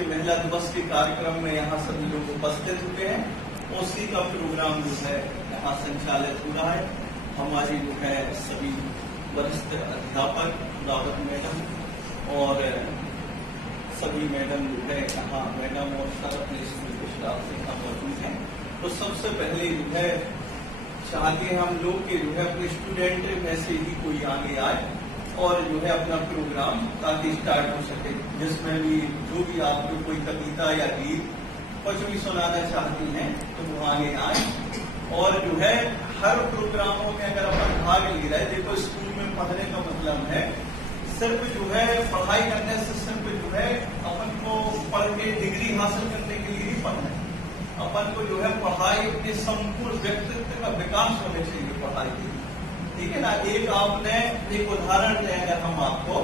के महिला दिवस के कार्यक्रम में यहाँ सभी लोग उपस्थित हुए हैं। उसी का प्रोग्राम जो है यहाँ संचालित हो रहा है। हमारी जो है सभी वरिष्ठ अध्यापक रावत मैडम और सभी मैडम जो है यहाँ मैडम और सर अपने स्कूल के स्टाफ से यहाँ मौजूद हैं। तो सबसे पहले जो है चाहते हैं हम लोग कि जो है अपने स्टूडेंट में से ही कोई आगे आए और जो है अपना प्रोग्राम ताकि स्टार्ट हो सके, जिसमें भी जो भी आपको कोई कविता या गीत कुछ भी सुनाना चाहती हैं तो वो आगे आए। और जो है हर प्रोग्रामों में अगर अपन भाग ले रहे, देखो स्कूल में पढ़ने का मतलब है सिर्फ जो है पढ़ाई करने से सिर्फ जो है अपन को पढ़ के डिग्री हासिल करने के लिए ही पढ़ना है। अपन को जो है पढ़ाई अपने संपूर्ण व्यक्तित्व का विकास होने चाहिए पढ़ाई के लिए, ठीक है ना। एक आपने एक उदाहरण दें अगर हम आपको,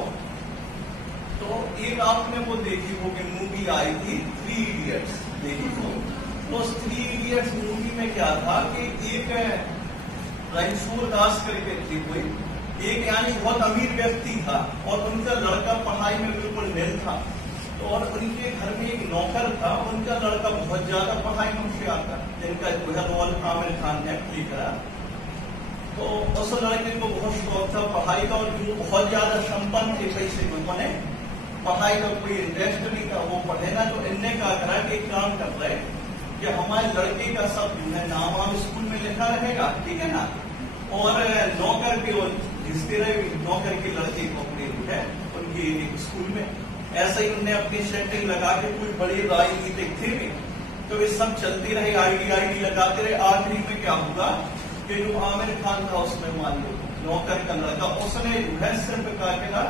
तो एक आपने वो देखी हो कि मूवी आई थी 3 इडियट्स, देखी हो तो 3 इडियट्स मूवी में क्या था कि एक रणछोड़ दास करके थी कोई एक यानी बहुत अमीर व्यक्ति था और उनका लड़का पढ़ाई में बिल्कुल निल था। तो और उनके घर में एक नौकर था, उनका लड़का बहुत ज्यादा पढ़ाई में होशियार था, जिनका जो है रोल आमिर खान ने प्ले करा। तो उस लड़के को बहुत शौक था पढ़ाई का और जो बहुत ज्यादा संपन्न थे पैसे में, उन्होंने पढ़ाई का कोई इंटरेस्ट नहीं था, वो पढ़े ना। तो इनने क्या करा कि एक काम कर रहे कि हमारे लड़के का सब जो है नाम स्कूल में लिखा रहेगा, ठीक है ना, और नौकर के जिसके नौकर के लड़के को अपने जो है उनकी स्कूल में ऐसा ही उनने अपनी सेटिंग लगा के कोई बड़ी राजनीतिक थे भी, तो वे सब चलती रहे, आईडी लगाते रहे। आखिरी में क्या होगा कि जो आमिर खान था उसमें मान लो नौकर का लड़का, उसने जो है सिर्फ क्या किया,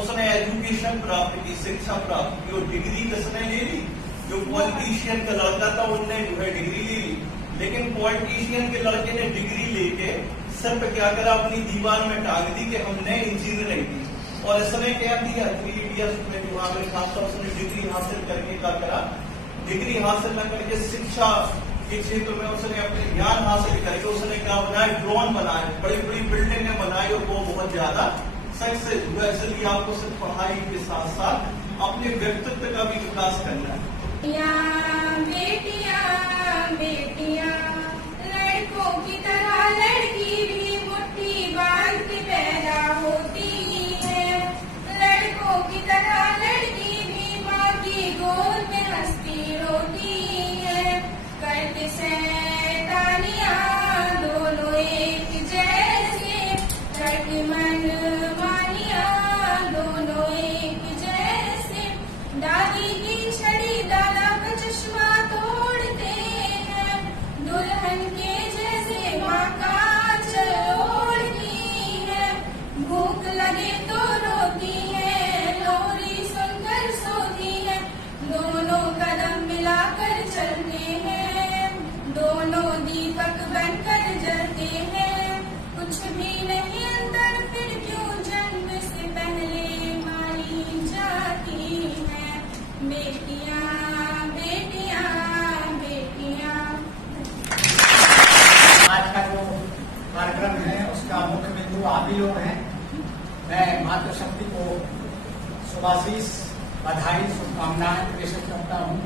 उसने एजुकेशन प्राप्त की, शिक्षा प्राप्त की और डिग्री किसने ले ली, जो पॉलिटिशियन का लड़का था उनने जो है डिग्री ले ली। लेकिन पॉलिटिशियन के लड़के ने डिग्री लेके सिर्फ क्या करा, अपनी दीवार में टांग दी कि हमने इंजीनियरिंग की। और इसने क्या किया, 3 इडियट्स में जो आमिर खान था उसने डिग्री हासिल करके क्या करा, डिग्री हासिल न करके शिक्षा के क्षेत्र में उसने अपने ज्ञान हासिल करके उसने क्या बनाया, ड्रोन बनाए, बड़ी बड़ी बिल्डिंगें बनाई और वो बहुत ज्यादा सक्सेस हुआ। इसलिए आपको सिर्फ पढ़ाई के साथ साथ अपने व्यक्तित्व का भी विकास करना है। बेटियां बेटियां लड़कों की तरह लड़की भी मुट्ठी बांध के पैदा होती है, लड़कों की तरह लड़की भी माँ की गोद में हंसती रोती है। करके शैतानियां दोनों एक जैसे, करके मन मानियां दोनों एक जैसे। दादी की छड़ी दादा का चश्मा तोड़ते हैं, दुल्हन के जैसे माँ का आंचल ओढ़ती है। भूख लगे तो रोती है, लोरी सुनकर सोती है। दोनों कदम मिलाकर चलते हैं, दोनों दीपक बनकर जलते हैं। कुछ भी नहीं अंदर, फिर क्यों जन्म से पहले मारी जाती है। बेटियां बेटियां बेटियां। आज का जो कार्यक्रम है उसका मुख्य बिंदु आप ही लोग हैं। मैं मातृशक्ति को शुभाशीष, बधाई, शुभकामनाएं प्रेषित करता हूँ।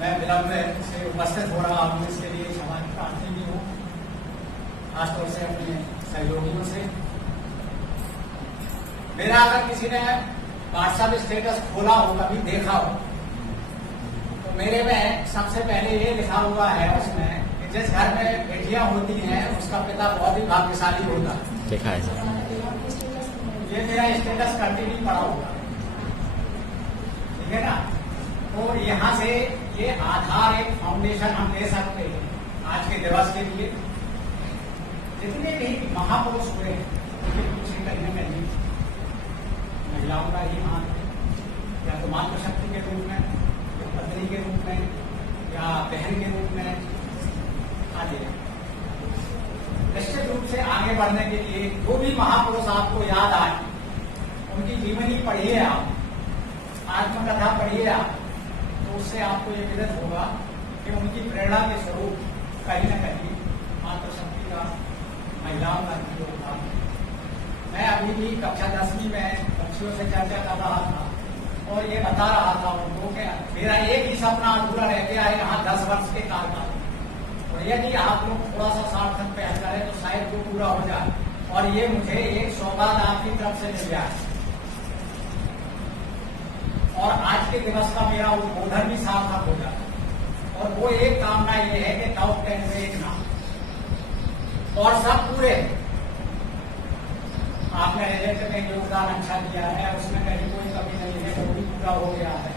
मैं विलंब से उपस्थित हो रहा हूँ, इसके लिए क्षमा प्रार्थी भी हूँ, खासतौर से अपने सहयोगियों से। मेरा अगर किसी ने व्हाट्सएप स्टेटस खोला हो, कभी देखा हो, तो मेरे में सबसे पहले ये लिखा हुआ है उसमें कि जिस घर में बेटियां होती हैं उसका पिता बहुत ही भाग्यशाली होता है। देखा है सर, ये मेरा स्टेटस कंटिन्यू पड़ा होगा, ठीक है ना। तो यहाँ से ये आधार, एक फाउंडेशन हम ले सकते हैं आज के दिवस के लिए। जितने भी महापुरुष हुए उनके पीछे कहीं न कहीं महिलाओं का ही हाथ है, या तो मातृशक्ति के रूप में, या पत्नी के रूप में, या बहन के रूप में आदि। निश्चित रूप से आगे बढ़ने के लिए जो भी महापुरुष आपको याद आए उनकी जीवनी पढ़िए, आप आत्मकथा पढ़िए आप, तो उससे आपको ये विदित होगा कि उनकी प्रेरणा के स्वरूप कहीं न कहीं मातृशक्ति का, महिलाओं का योगदान। मैं अभी भी कक्षा 10वीं में बच्चियों से चर्चा कर रहा था और ये बता रहा था उनको कि मेरा एक ही सपना अधूरा रह गया है, यहाँ 10 वर्ष के कार्यकाल, और यदि आप लोग थोड़ा सा सार्थक पहल करें तो शायद वो पूरा हो जाए, और ये मुझे एक सौगात आपकी तरफ से मिल जाए। और आज के दिवस का मेरा उद्बोधन भी सार्थक हो जाए, और वो एक कामना ये है कि टॉप 10 में एक नाम, और सब पूरे आपने रिजल्ट में योगदान अच्छा किया है, उसमें कहीं कोई कमी नहीं है, वो भी पूरा हो गया है,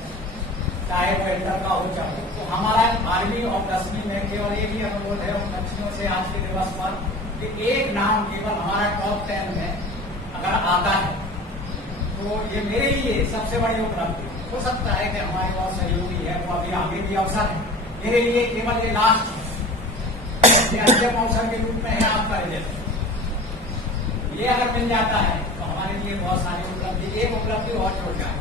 चाहे वो इंटर का हो चाहे। तो हमारा 12वीं और 10वीं में केवल एक ही अनुरोध है उन बच्चियों से आज के दिवस पर कि एक नाम केवल हमारा टॉप 10 में अगर आता है तो ये मेरे लिए सबसे बड़ी उपलब्धि। हो सकता है कि हमारे बहुत सहयोगी है, वो अभी आगे भी अवसर है, मेरे लिए केवल ये लास्ट है, अंतिम अवसर के रूप में है आपका रिजल्ट। ये अगर मिल जाता है तो हमारे लिए बहुत सारी उपलब्धि, एक उपलब्धि और जुड़ जाए।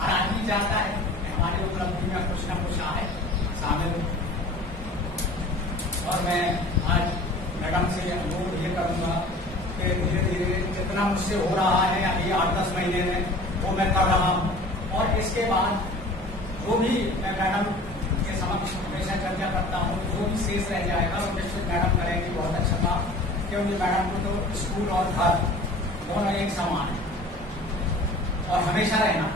हर आदमी चाहता है कि हमारी उपलब्धि में कुछ न कुछ आए, शामिल हो। और मैं आज मैडम से अनुरोध ये करूंगा कि धीरे धीरे जितना मुझसे हो रहा है अभी 8-10 महीने में वो मैं कर रहा हूँ, और इसके बाद जो भी मैं मैडम के समक्ष हमेशा चर्चा करता हूँ, जो भी शेष रह जाएगा वो निश्चित मैडम करेंगे बहुत अच्छा काम, क्योंकि मैडम को तो स्कूल और घर दोनों एक समान है और हमेशा रहना।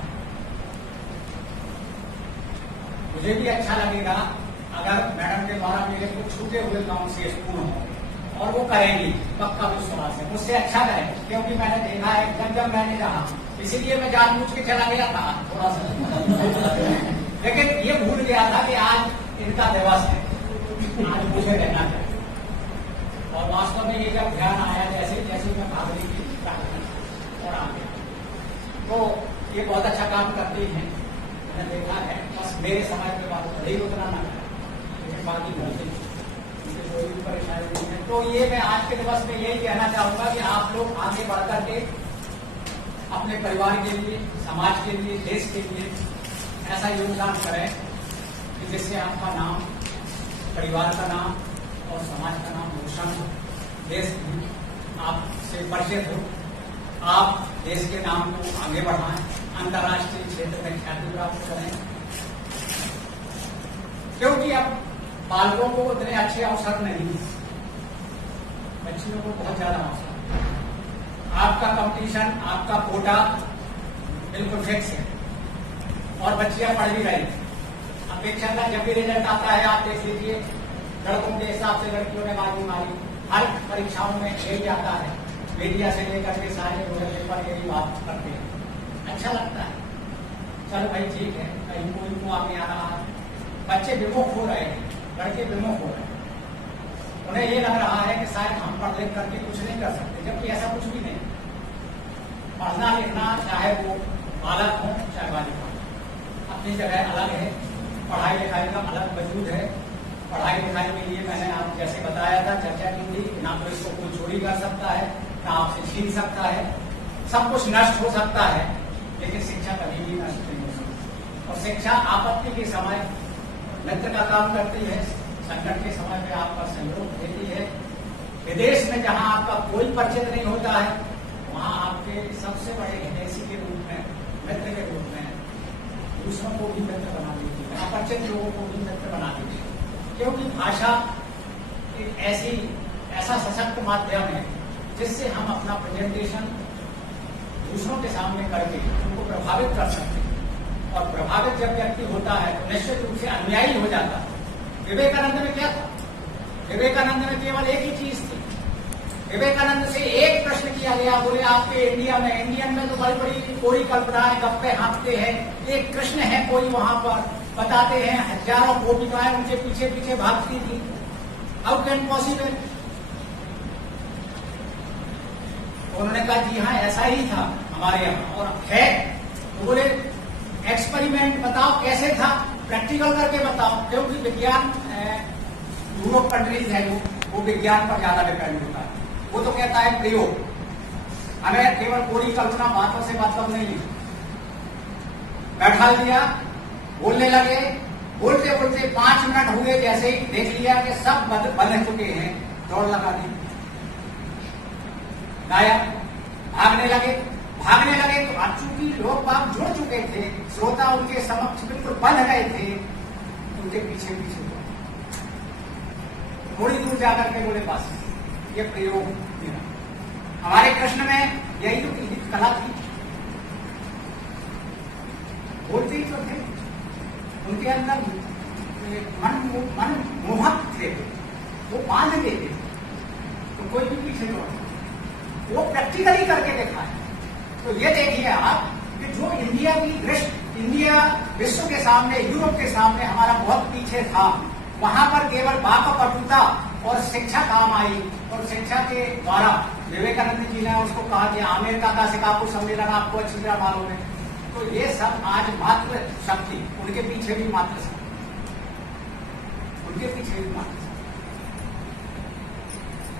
मुझे भी अच्छा लगेगा अगर मैडम के द्वारा मेरे को छूटे हुए काम से पूर्ण हो, और वो करेंगी, पक्का विश्वास है, मुझसे अच्छा करें, क्योंकि मैंने देखा है जब मैंने रहा, इसीलिए मैं जानबूझ के चला गया था थोड़ा सा लेकिन ये भूल गया था कि आज इनका दिवस है, आज मुझे रहना चाहिए। और वास्तव में ये जब ध्यान आया जैसे जैसे मैं भागने की और आ गया, तो ये बहुत अच्छा काम करती हैं, मैंने देखा है। बस मेरे समय के बाद भले ही उतना ना लेकिन बाकी बोलते मुझे कोई भी परेशानी नहीं है। तो ये मैं आज के दिवस में यही कहना चाहूंगा कि आप लोग आगे बढ़ करके अपने परिवार के लिए, समाज के लिए, देश के लिए ऐसा योगदान करें कि जिससे आपका नाम, परिवार का नाम और समाज का नाम रोशन हो, देश आपसे परिचित हो, आप देश के नाम को आगे बढ़ाएं, अंतर्राष्ट्रीय क्षेत्र में ख्याति प्राप्त करें, क्योंकि अब बालकों को उतने अच्छे अवसर नहीं, बच्चियों को बहुत ज्यादा अवसर। आपका कंपटीशन, आपका कोटा बिल्कुल फिक्स है, और बच्चियां पढ़ भी रही। अपेक्षा का जब भी रिजल्ट आता है आप देख लीजिए, लड़कों के हिसाब से लड़कियों ने बाजी मारी, हर परीक्षाओं में यही आता है, मीडिया से लेकर के सारे पेपर यही बात करते हैं, अच्छा लगता है। चलो भाई ठीक है, कहीं कोई को आगे आ रहा है, बच्चे विमुख हो रहे हैं, लड़के विमुख हो रहे हैं, उन्हें ये लग रहा है कि शायद हम पढ़ लिख करके कुछ नहीं कर सकते, जबकि ऐसा कुछ भी नहीं। पढ़ना लिखना चाहे वो बालक हो चाहे बालिका, अपनी जगह अलग है, पढ़ाई लिखाई का अलग वजूद है। पढ़ाई लिखाई के लिए मैंने आप जैसे बताया था, चर्चा की थी, ना तो इसको कोई चोरी कर सकता है, ना आपसे छीन सकता है, सब कुछ नष्ट हो सकता है, लेकिन शिक्षा कभी भी नष्ट नहीं हो सकती। और शिक्षा आपत्ति के समय मित्र का काम करती है, संकट के समय में आपका सहयोग देती है। विदेश में जहां आपका कोई परिचित नहीं होता है, वहां आपके सबसे बड़े हितैषी के रूप में, मित्र के रूप में दूसरों को भी मित्र बना देती है, अपरिचित लोगों को भी मित्र बना देती है, क्योंकि भाषा एक ऐसा सशक्त माध्यम है जिससे हम अपना प्रेजेंटेशन दूसरों के सामने करके उनको प्रभावित कर सकते हैं। और प्रभावित जब व्यक्ति होता है तो निश्चित रूप से अनुयायी हो जाता है। विवेकानंद में क्या था? विवेकानंद में केवल एक ही चीज थी, विवेकानंद से एक प्रश्न किया गया, बोले आपके इंडियन में तो बड़ी बड़ी कोई कल्पनाएं गप्पे हाँकते हैं, एक कृष्ण है कोई वहां पर, बताते हैं हजारों गोपिकाएं उनके पीछे पीछे भागती थी, हाउ कैन पॉसिबल? उन्होंने कहा जी हाँ ऐसा ही था हमारे यहाँ और है। तो बोले एक्सपेरिमेंट बताओ कैसे था, प्रैक्टिकल करके बताओ, क्योंकि विज्ञान यूरोप कंट्रीज है वो विज्ञान पर ज्यादा डिपेंड होता है। वो तो कहता है प्रयोग, हमें केवल पूरी कल्पना बातों से मतलब नहीं है। बैठा दिया, बोलने लगे, बोलते बोलते 5 मिनट हुए, जैसे ही देख लिया कि सब बन चुके हैं, दौड़ लगा दी, गायब, भागने लगे, भागने लगे तो अब चूंकि लोग बाग जुड़ चुके थे, श्रोता उनके समक्ष बिल्कुल बंध गए थे, उनके पीछे पीछे थोड़ी दूर जाकर के बोले बस ये प्रयोग मेरा। हमारे कृष्ण में यही तो कला थी, बोलते ही तो थे, उनके अंदर मन मोहक थे, वो बांध देते थे, तो कोई भी पीछे नहीं, वो प्रैक्टिकली करके देखा है। तो ये देखिए आप कि जो इंडिया की दृष्टि, इंडिया विश्व के सामने, यूरोप के सामने हमारा बहुत पीछे था, वहां पर केवल वाकपटुता और शिक्षा काम आई, और शिक्षा के द्वारा विवेकानंद जी ने उसको कहा कि अमेरिका का शिकागो सम्मेलन आपको अच्छी तरह मालूम है। तो ये सब आज मात्र शक्ति, उनके पीछे भी मात्र शक्ति, उनके पीछे भी मात्र शक्ति।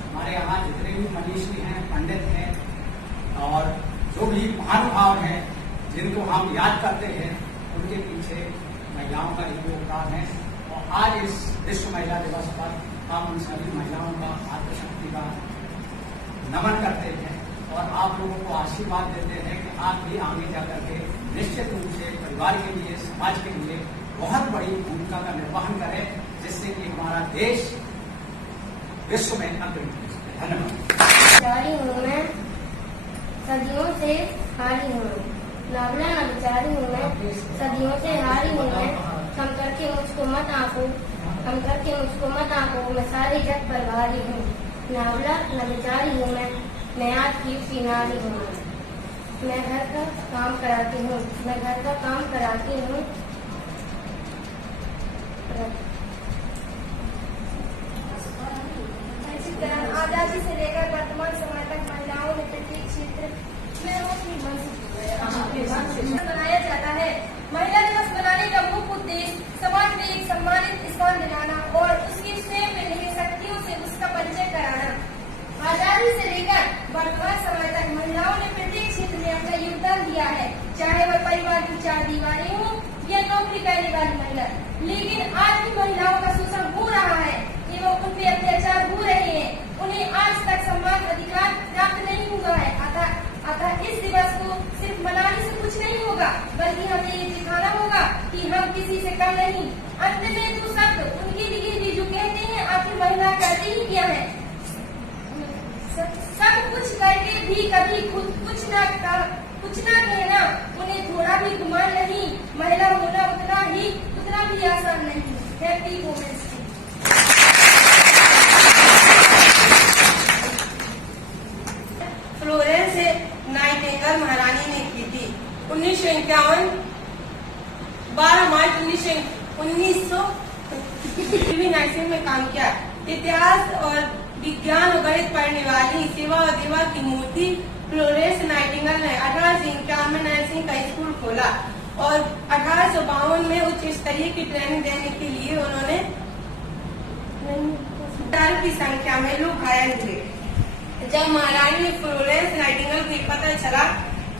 हमारे यहाँ जितने भी मनीषी हैं, पंडित हैं, और जो भी महानुभाव हैं जिनको हम याद करते हैं, उनके पीछे महिलाओं का ही योगदान है। और आज इस विश्व महिला दिवस पर हम उन सभी महिलाओं का, मातृशक्ति का नमन करते हैं और आप लोगों को आशीर्वाद देते हैं कि आप भी आगे जाकर के निश्चित रूप से परिवार के लिए, समाज के लिए बहुत बड़ी भूमिका का निर्वहन करें, जिससे कि हमारा देश विश्व में अग्रणी हो सके। धन्यवाद। सदियों से हारी हूँ, नावला न बिचारी हूँ मैं, सदियों से हारी हूँ मैं, कम करके मुझको मत आंको, कम करके मुझको मत आंको, मैं सारी जग पर भारी हूँ, नावला न बिचारी हूँ मैं आज की सी नारी हूँ। मैं घर का काम कराती हूँ, मैं घर का काम कराती हूँ। आजादी से लेकर वर्तमान समय तक महिलाओं ने प्रत्येक क्षेत्र में मनाया जाता है। महिला दिवस मनाने का मुख्य उद्देश्य समाज में एक सम्मानित स्थान दिलाना और उसकी स्वयं में निहित शक्तियों से उसका परिचय कराना। आजादी से लेकर वर्तमान समय तक महिलाओं ने प्रत्येक क्षेत्र में अपना योगदान दिया है, चाहे वह परिवार की चार दीवारें हो या नौकरी करने वाली महिला। लेकिन आज भी महिलाओं का शोषण हो रहा है एवं उन पे अत्याचार हो रहे हैं। उन्हें आज तक समान अधिकार प्राप्त नहीं हुआ है। अतः इस दिवस को सिर्फ मनाने से कुछ नहीं होगा, बल्कि हमें ये दिखाना होगा कि हम किसी से कम नहीं। अंत में दो शब्द उनके लिए जो कहते हैं, आखिर महिला करते ही क्या है? सब कुछ करके भी कभी खुद कुछ न कहना, उन्हें थोड़ा भी गुमान नहीं। महिला होना उतना भी आसान नहीं। Happy women's day. Florence Nightingale महारानी ने की थी। 1951 12 मार्च 1900 नर्सिंग में काम किया। इतिहास और विज्ञान और गणित पढ़ने वाली सेवा और देवा की मूर्ति फ्लोरेंस नाइटिंगेल ने 1851 में नर्सिंग का स्कूल खोला और 1852 में उच्च स्तरीय की ट्रेनिंग देने के लिए उन्होंने की संख्या में लोग घायल हुए। जब महारानी फ्लोरेंस नाइटिंगेल को पता चला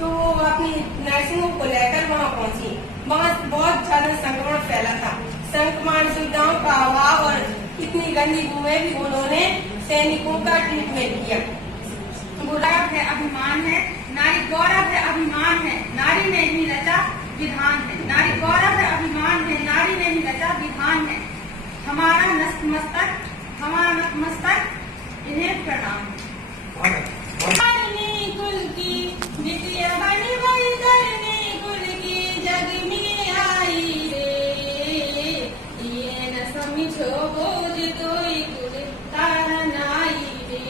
तो वो अपनी नर्सिंग को लेकर वहां पहुंची। वहां बहुत ज्यादा संक्रमण फैला था। संक्रमण सुविधाओं का अभाव और इतनी गंदी बूमें भी उन्होंने सैनिकों का ट्रीटमेंट किया। गौरव है, अभिमान है, नारी गौरव है, अभिमान है, नारी ने ही रचा विधान है। नारी गौरव है, अभिमान है, नारी ने ही रचा विधान है। हमारा नतमस्तक इन्हें प्रणाम। कुल की बिटिया बन बन करने कुल की जग में आई रे, ये न समझो बोझ कोई कुल तारन आई रे,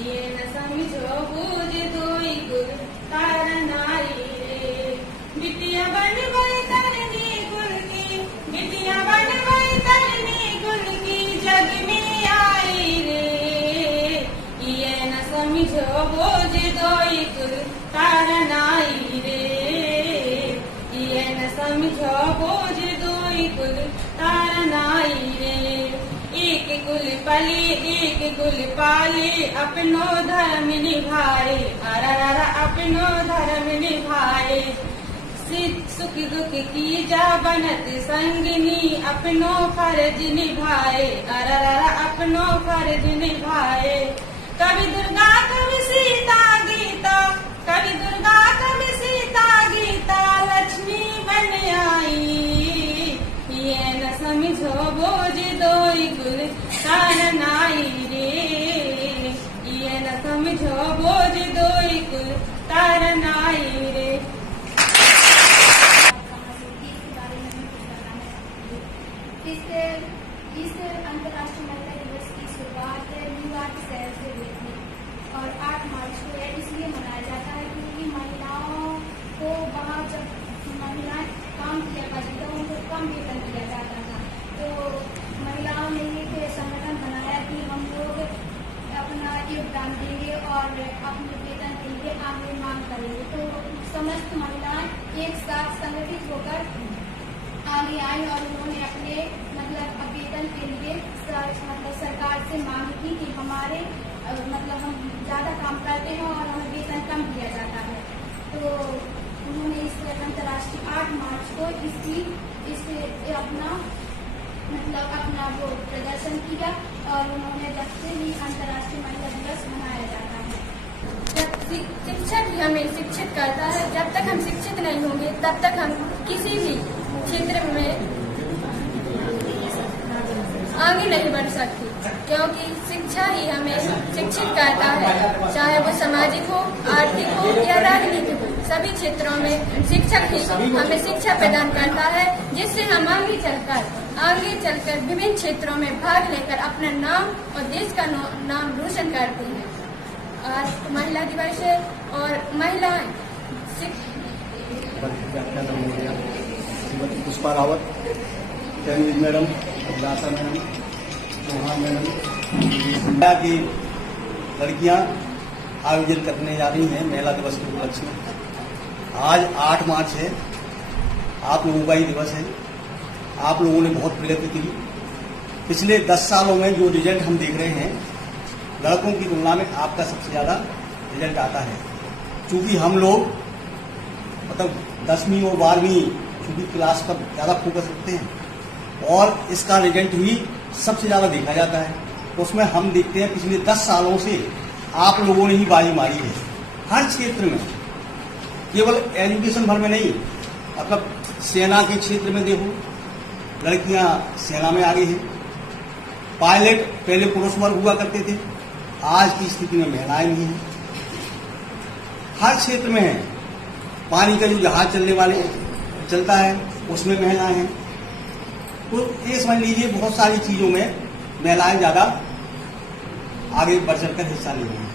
ये न समझो बोझ कोई कुल तारन आई रे। बिटिया बन बन करने कुल की, बिटिया बन बन करने कुल की जग में आई रे, ये न समझो बोझ दोई कुल तारन आई रे, ये न समझो बोझ दोई कुल तारन आई रे। एक कुल पले एक कुल पाले, अपनो धर्म निभाए, अरर अपनो धर्म निभाए। सुख दुख की जा बनत संगनी, अपनो फर्ज निभाए, अरर अपनो फर्ज निभाए। कभी दुर्गा कभी सीता गीता, समझो बोझ दोई कुल तारन आई रे। इस अंतर्राष्ट्रीय महिला दिवस की शुरुआत न्यूयॉर्क शहर से हुई थी और 8 मार्च को यह इसलिए मनाया जाता है क्योंकि महिलाओं को वहाँ जब महिलाएं काम किया करती तो उनको कम वेतन दिया जाता था। तो महिलाओं ने एक संगठन बनाया कि हम लोग अपना योगदान देंगे और अपने वेतन के लिए आगे मांग करेंगे। तो समस्त महिलाएं एक साथ संगठित होकर आगे आई और उन्होंने अपने वेतन के लिए सरकार से मांग की कि हमारे हम ज्यादा काम करते हैं और हमें वेतन कम दिया जाता है। तो उन्होंने इस अंतर्राष्ट्रीय 8 मार्च को इसे अपना वो प्रदर्शन किया और उन्होंने जब से ही अंतर्राष्ट्रीय महिला दिवस मनाया जाता है। जब शिक्षक हमें शिक्षित करता है, जब तक हम शिक्षित नहीं होंगे तब तक हम किसी भी क्षेत्र में आगे नहीं बढ़ सकती, क्योंकि शिक्षा ही हमें शिक्षित करता है, चाहे वो सामाजिक हो, आर्थिक हो या राजनीतिक हो। सभी क्षेत्रों में शिक्षक ही हमें शिक्षा प्रदान करता है, जिससे हम आगे चलकर विभिन्न क्षेत्रों में भाग लेकर अपना नाम और देश का नाम रोशन करते हैं। आज महिला दिवस है और महिलाएं पुष्पा रावत, तनवीर मैडम, अभिलाषा मैडम, चौहान मैडम की लड़कियां आयोजन करने जा रही हैं महिला दिवस के उपलक्ष्य में। आज 8 मार्च है, आप लोगों का ही दिवस है। आप लोगों ने बहुत प्रगति की। पिछले 10 सालों में जो रिजल्ट हम देख रहे हैं, लड़कों की तुलना में आपका सबसे ज्यादा रिजल्ट आता है। चूंकि हम लोग 10वीं और 12वीं चूंकि क्लास पर ज्यादा फोकस रखते हैं और इसका रिजल्ट भी सबसे ज्यादा देखा जाता है। तो उसमें हम देखते हैं पिछले 10 सालों से आप लोगों ने ही बाजी मारी है हर क्षेत्र में, केवल एजुकेशन भर में नहीं। सेना के क्षेत्र में देखो, लड़कियां सेना में आगे हैं। पायलट पहले पुरुष वर्ग हुआ करते थे, आज की स्थिति में महिलाएं भी हैं। हर क्षेत्र में है। पानी का जो जहाज चलता है उसमें महिलाएं हैं। तो ये समझ लीजिए बहुत सारी चीजों में महिलाएं ज्यादा आगे बढ़ चढ़कर हिस्सा ले रही हैं।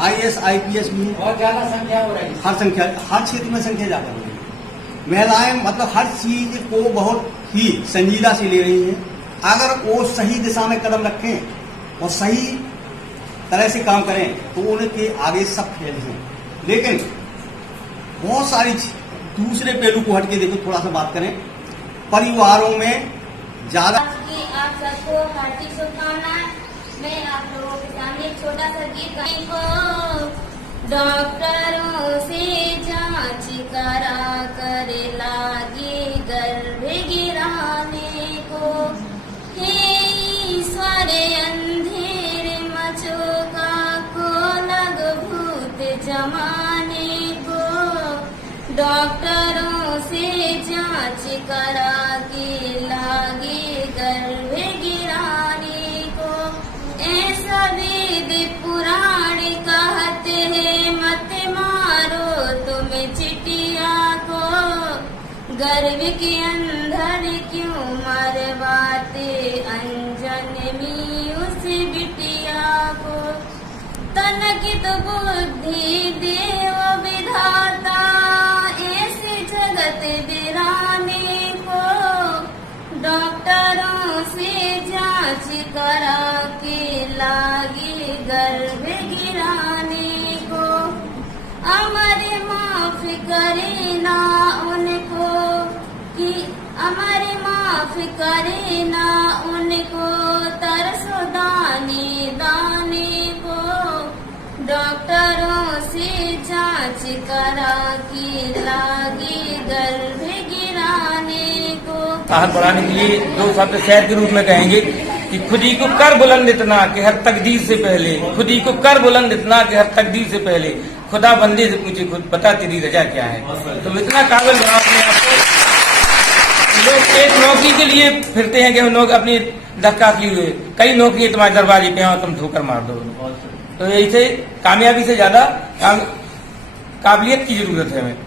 IAS IPS भी बहुत ज्यादा संख्या हो रही है। हर क्षेत्र में संख्या ज्यादा हो रही है। महिलाएं हर चीज को बहुत ही संजीदा से ले रही हैं। अगर वो सही दिशा में कदम रखें और सही तरह से काम करें तो उनके आगे सब खेल हैं। लेकिन बहुत सारी दूसरे पहलू को हटके देखो, थोड़ा सा बात करें। परिवारों में ज्यादा आप सबको हार्दिक शुभकामनाएं। मैं आप लोगों के सामने एक छोटा सा गीत गाऊंगा। डॉक्टरों से जांच करा कर लागी गर्भ गिराने को, हे ईश्वर अंधेरे मचोका को लग भूत जमाने को। डॉक्टरों से जांच करा के लागे गर्भ गिराने को। ऐसा वेद पुराण कहते हैं, मत मारो तुम चिटिया को। गर्भ के अंदर क्यों मरवाते अनजन में उस बिटिया को। तनकित बुद्धि देव विधाता, ऐसे जगत बिराने को। डॉक्टरों से जांच करा के लागे गर्भ गिराने को। अमर माफ करे ना उनको कि अमर माफ करे ना उनको, तरसो दाने दाने को। डॉक्टरों से जांच करा के लागे गर्भ गिराने को। आहार बढ़ाने के लिए 2 शब्द शेर के रूप में कहेंगे कि खुदी को कर बुलंद इतना कि हर तकदीर से पहले, खुदी को कर बुलंद इतना कि हर तकदीर से पहले, खुदा बंदे से पूछे खुद बता तेरी रजा क्या है। तो इतना काबिल बनाओ अपने आपको। लोग एक नौकरी के लिए फिरते हैं कि लोग अपनी दरखास्त लिए हुए, कई नौकरी तुम्हारे दरवाजे पे हैं और तुम धोकर मार दो। तो तो ऐसे कामयाबी से ज्यादा काबिलियत की जरूरत है हमें।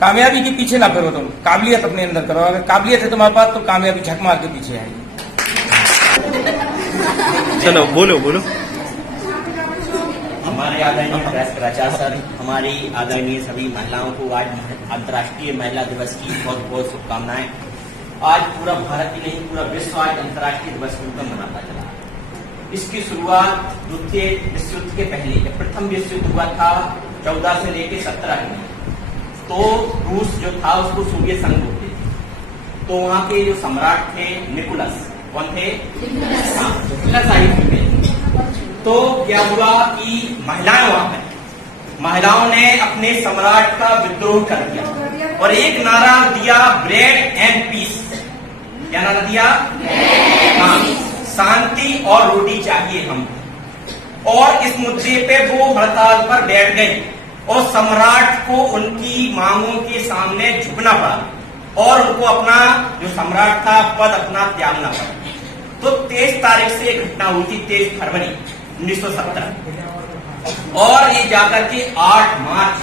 कामयाबी के पीछे ना फिरो तुम, काबिलियत अपने अंदर करो। अगर काबिलियत है तुम्हारे पास तो कामयाबी झक मार के पीछे आएगी। चलो बोलो बोलो। हमारे आदरणीय प्रेस प्राचार्य सर, हमारी आदरणीय सभी महिलाओं को आज अंतर्राष्ट्रीय महिला दिवस की बहुत बहुत शुभकामनाएं। आज पूरा भारत ही नहीं, पूरा विश्व आज अंतर्राष्ट्रीय दिवस के रूप में मनाता चला। इसकी शुरुआत द्वितीय विश्व युद्ध के पहले, जब प्रथम विश्व युद्ध हुआ था 14 से लेकर 17 में, तो रूस जो था उसको सोवियत संघ बोलते थे। तो वहां के जो सम्राट थे निकोलस, कौन थे? निकोलस आए थे। तो क्या हुआ कि महिलाएं वहां पर, महिलाओं ने अपने सम्राट का विद्रोह कर दिया और एक नारा दिया, ब्रेड एंड पीस। क्या नारा दिया? हाँ, शांति और रोटी चाहिए हमको। और इस मुद्दे पे वो हड़ताल पर बैठ गई और सम्राट को उनकी मांगों के सामने झुकना पड़ा और उनको अपना जो सम्राट था पद अपना त्यागना पड़ा। तो 23 तारीख से घटना हुई थी, 23 फरवरी 1917, और ये जाकर के 8 मार्च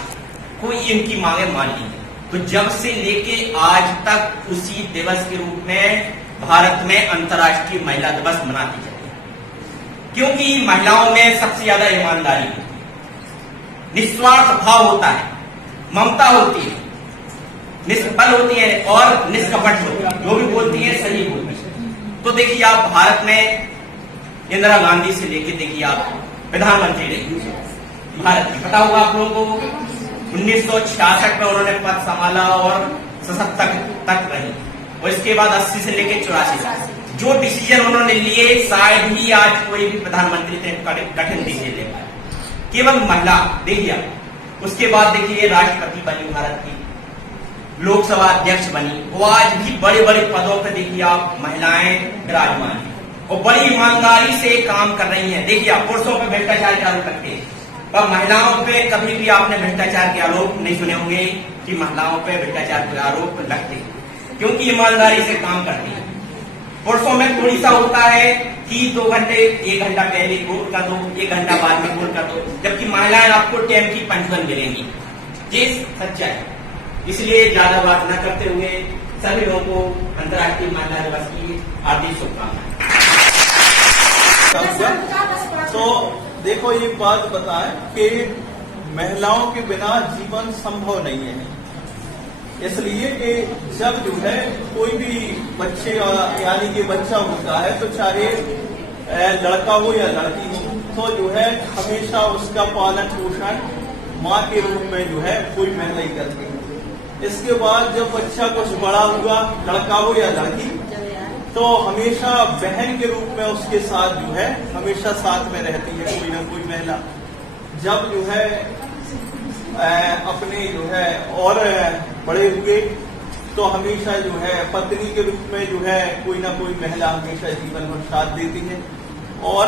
को इनकी मांगे मान ली। तो जब से लेके आज तक उसी दिवस के रूप में भारत में अंतर्राष्ट्रीय महिला दिवस मनाती जाती है, क्योंकि महिलाओं में सबसे ज्यादा ईमानदारी है, निस्वार्थ भाव होता है, ममता होती है, निष्फल होती है और निष्कपट होती है, जो भी बोलती है सही बोलती है। तो देखिए आप भारत में इंदिरा गांधी से लेके देखिए आप प्रधानमंत्री रही भारत की, पता होगा आप लोगों को 1966 में उन्होंने पद संभाला और 77 तक रही, और इसके बाद 80 से लेके 84 जो डिसीजन उन्होंने लिए शायद ही आज कोई भी प्रधानमंत्री थे कठिन डिसीजन ले पाए, केवल महिला। देखिए उसके बाद देखिए राष्ट्रपति बनी भारत की, लोकसभा अध्यक्ष बनी, वो आज भी बड़े बड़े पदों पर देखिए आप महिलाएं विराजमान हैं और बड़ी ईमानदारी से काम कर रही हैं। देखिए आप पुरुषों पर भ्रष्टाचार के आरोप लगते हैं, पर महिलाओं पे कभी भी आपने भ्रष्टाचार के आरोप नहीं सुने होंगे कि महिलाओं पे भ्रष्टाचार के आरोप लगते हैं, क्योंकि ईमानदारी से काम करती है। पुरुषों में थोड़ी सा होता है कि 2 घंटे 1 घंटा पहले वोट कर दो, 1 घंटा बाद में वोट कर दो, जबकि महिलाएं आपको टाइम की पंचुअल मिलेंगी। ये सच्चा है। इसलिए ज्यादा बात न करते हुए सभी लोगों को अंतर्राष्ट्रीय महिला दिवस की हार्दिक शुभकामनाएं। तो देखो ये बात बताएं कि महिलाओं के बिना जीवन संभव नहीं है, इसलिए कि जब जो है कोई भी बच्चे यानी कि बच्चा होता है तो चाहे लड़का हो या लड़की हो, तो जो है हमेशा उसका पालन पोषण माँ के रूप में जो है कोई महिला ही करती है। इसके बाद जब बच्चा कुछ बड़ा हुआ, लड़का हो या लड़की, तो हमेशा बहन के रूप में उसके साथ जो है हमेशा साथ में रहती है कोई ना कोई महिला। जब जो है अपने जो है और बड़े हुए तो हमेशा जो है पत्नी के रूप में जो है कोई ना कोई महिला हमेशा जीवन भर साथ देती है, और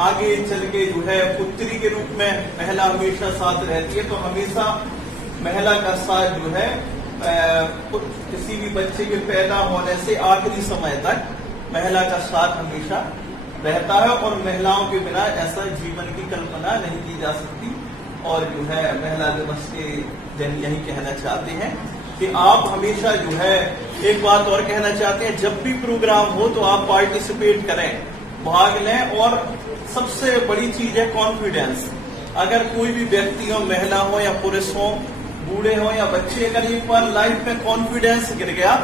आगे चल के जो है पुत्री के रूप में महिला हमेशा साथ रहती है। तो हमेशा महिला का साथ जो है किसी भी बच्चे के पैदा होने से आखिरी समय तक महिला का साथ हमेशा रहता है, और महिलाओं के बिना ऐसा जीवन की कल्पना नहीं की जा सकती। और जो है महिला दिवस के दिन यही कहना चाहते हैं कि आप हमेशा जो है एक बात और कहना चाहते हैं, जब भी प्रोग्राम हो तो आप पार्टिसिपेट करें, भाग लें। और सबसे बड़ी चीज है कॉन्फिडेंस। अगर कोई भी व्यक्ति हो, महिला हो या पुरुष हो, बूढ़े हो या बच्चे, अगर एक बार लाइफ में कॉन्फिडेंस गिर गया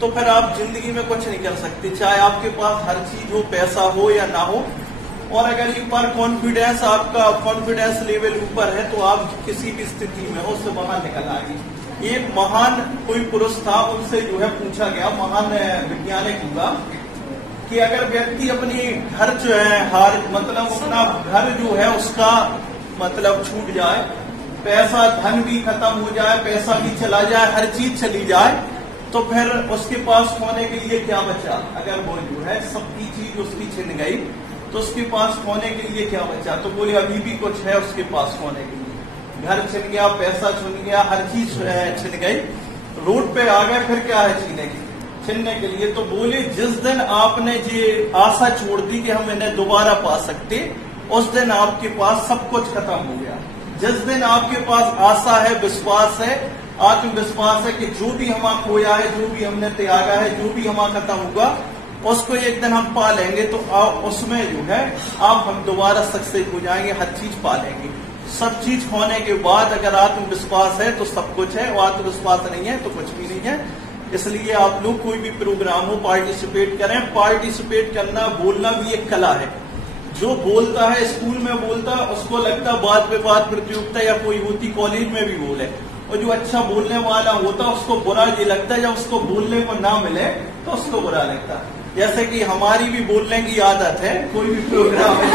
तो फिर आप जिंदगी में कुछ नहीं कर सकते, चाहे आपके पास हर चीज हो, पैसा हो या ना हो। और अगर एक बार कॉन्फिडेंस, आपका कॉन्फिडेंस लेवल ऊपर है तो आप किसी भी स्थिति में हो उससे बाहर निकल आएंगे। एक महान कोई पुरुष था, उनसे जो है पूछा गया, महान वैज्ञानिक हुआ, कि अगर व्यक्ति अपनी घर जो है मतलब अपना घर जो है उसका मतलब छूट जाए, पैसा धन भी खत्म हो जाए, पैसा भी चला जाए, हर चीज चली जाए, तो फिर उसके पास खोने के लिए क्या बचा? अगर वो जो है सबकी चीज उसकी छिन गई तो उसके पास खोने के लिए क्या बचा? तो बोले अभी भी कुछ है उसके पास खोने के लिए। घर छिन गया, पैसा छिन गया, हर चीज छिन गई, रोड पे आ गए, फिर क्या है छीनने के लिए? तो बोले जिस दिन आपने ये आशा छोड़ दी कि हम इन्हें दोबारा पा सकते उस दिन आपके पास सब कुछ खत्म हो गया। जिस दिन आपके पास आशा है, विश्वास है, आत्मविश्वास है कि जो भी हमारा खोया है, जो भी हमने त्यागा है, जो भी हमारा खत्म होगा, उसको एक दिन हम पा लेंगे। तो उसमें जो है आप हम दोबारा सक्सेस हो जाएंगे, हर चीज पा लेंगे। सब चीज खोने के बाद अगर आत्मविश्वास है तो सब कुछ है, और आत्मविश्वास नहीं है तो कुछ भी नहीं है। इसलिए आप लोग कोई भी प्रोग्राम हो पार्टिसिपेट करें। पार्टिसिपेट करना, बोलना भी एक कला है। जो बोलता है स्कूल में बोलता है उसको लगता वाद विवाद प्रतियोगिता या कोई होती कॉलेज में भी बोले, और जो अच्छा बोलने वाला होता उसको बुरा ये लगता है, जब उसको बोलने को ना मिले तो उसको बुरा लगता है। जैसे कि हमारी भी बोलने की आदत है, कोई भी प्रोग्राम है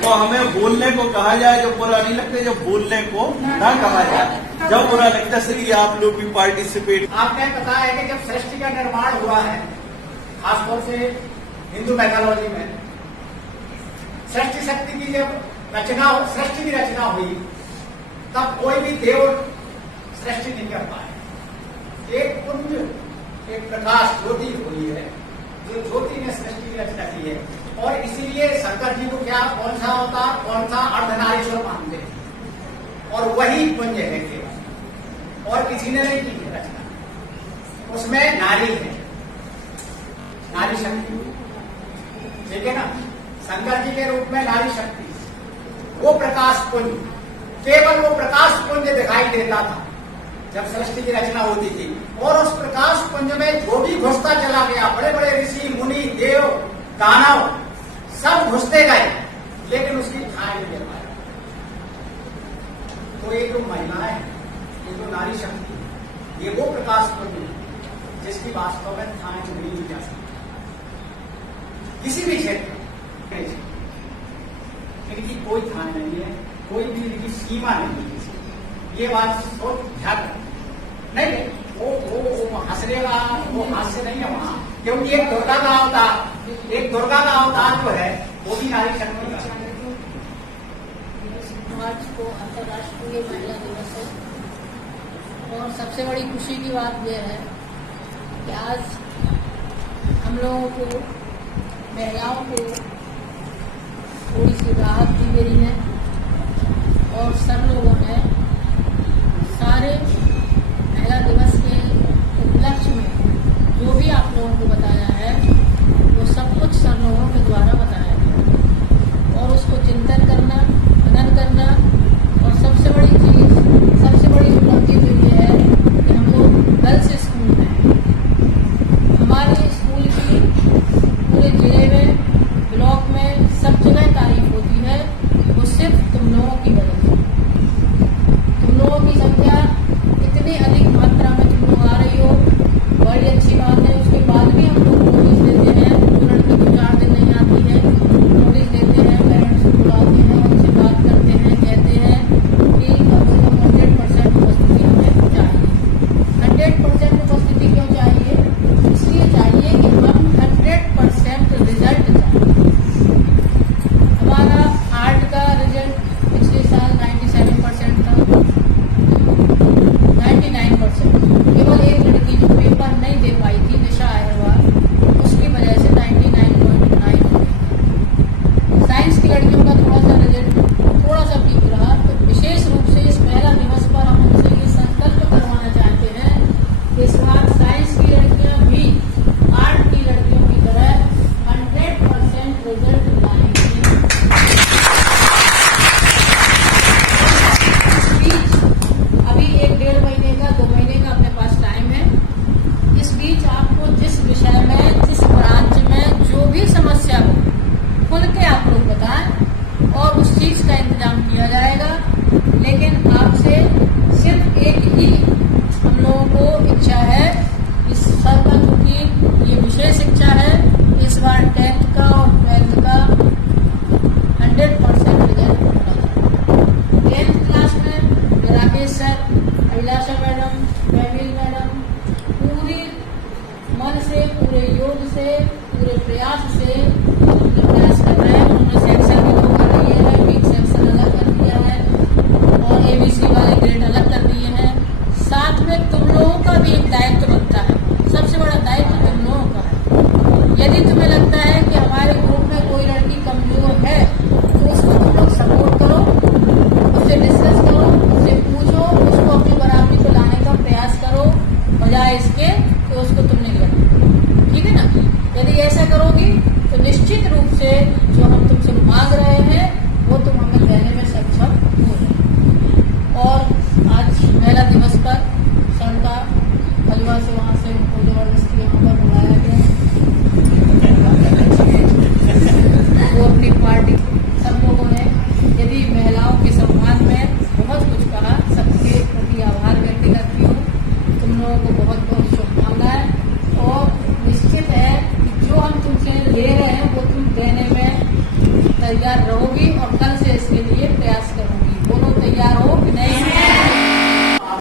तो हमें बोलने को कहा जाए जब बुरा नहीं लगता, जब बोलने को ना कहा जाए जब बुरा लगता। इसलिए आप लोग भी पार्टिसिपेट। आपने पता है कि जब सृष्टि का निर्माण हुआ है, खासतौर से हिंदू मैथोलॉजी में, सृष्टि शक्ति की जब रचना, सृष्टि की रचना हुई, तब कोई भी देव सृष्टि नहीं कर पाए। एक पुंज, एक प्रकाश ज्योति हुई है, जो ज्योति ने सृष्टि की रचना की है। और इसीलिए शंकर जी को क्या, कौन सा अवतार, कौन सा अर्धनारीश्वर मानते हैं, और वही पुंज है केवल, और किसी ने नहीं की रचना। उसमें नारी है, नारी शक्ति, ठीक है ना। शंकर जी के रूप में नारी शक्ति, वो प्रकाश पुंज, केवल वो प्रकाश पुंज दिखाई देता था जब सृष्टि की रचना होती थी। और उस प्रकाश पुंज में जो भी घुसता चला गया, बड़े बड़े ऋषि मुनि देव दानव सब घुसते गए, लेकिन उसकी ठाई नहीं ले पाए। तो ये जो महिलाएं, ये जो नारी शक्ति, ये वो प्रकाश पुंज है जिसकी वास्तव में ठाई नहीं ली जा सकती किसी भी क्षेत्र। इनकी कोई ठान नहीं है, कोई भी इनकी सीमा नहीं है। ये बात सोच ध्यान नहीं, वो हंसनेगा, वो हास्य नहीं है वहां, क्योंकि एक दुर्गा का अवतार जो है वो भी नारी शक्ति का। आज को अंतर्राष्ट्रीय महिला दिवस है, और सबसे बड़ी खुशी की बात यह है कि आज हम लोगों को, महिलाओं को थोड़ी सी राहत दी गई है, और सब लोगों ने सारे महिला दिवस के उपलक्ष्य में जो भी आप लोगों को बताया है वो सब कुछ सब लोगों के द्वारा बताया है, और उसको चिंतन करना, मनन करना, और सबसे बड़ी चीज, सबसे बड़ी उपलब्धि तो ये है कि हम लोग गर्ल्स स्कूल में, हमारे स्कूल की पूरे जिले में, ब्लॉक में सब जगह तारीफ होती है, वो सिर्फ तुम लोगों की वजह से। तुम लोगों की संख्या इतनी अधिक मात्रा में तुम लोग आ रही हो, बड़ी अच्छी बात है। उसके बाद भी हम लोग नोटिस देते हैं, जो लड़की 2-4 दिन नहीं आती है, नोटिस देते हैं, पेरेंट्स को बुलाते हैं, उनसे बात करते हैं, कहते हैं कि कम से कम 100% उपस्थिति हमें चाहिए। 100% उपस्थिति क्यों चाहिए? इसलिए चाहिए कि हम 100% रिजल्ट चाहिए। हमारा आर्ट का रिजल्ट पिछले साल 96 तैयार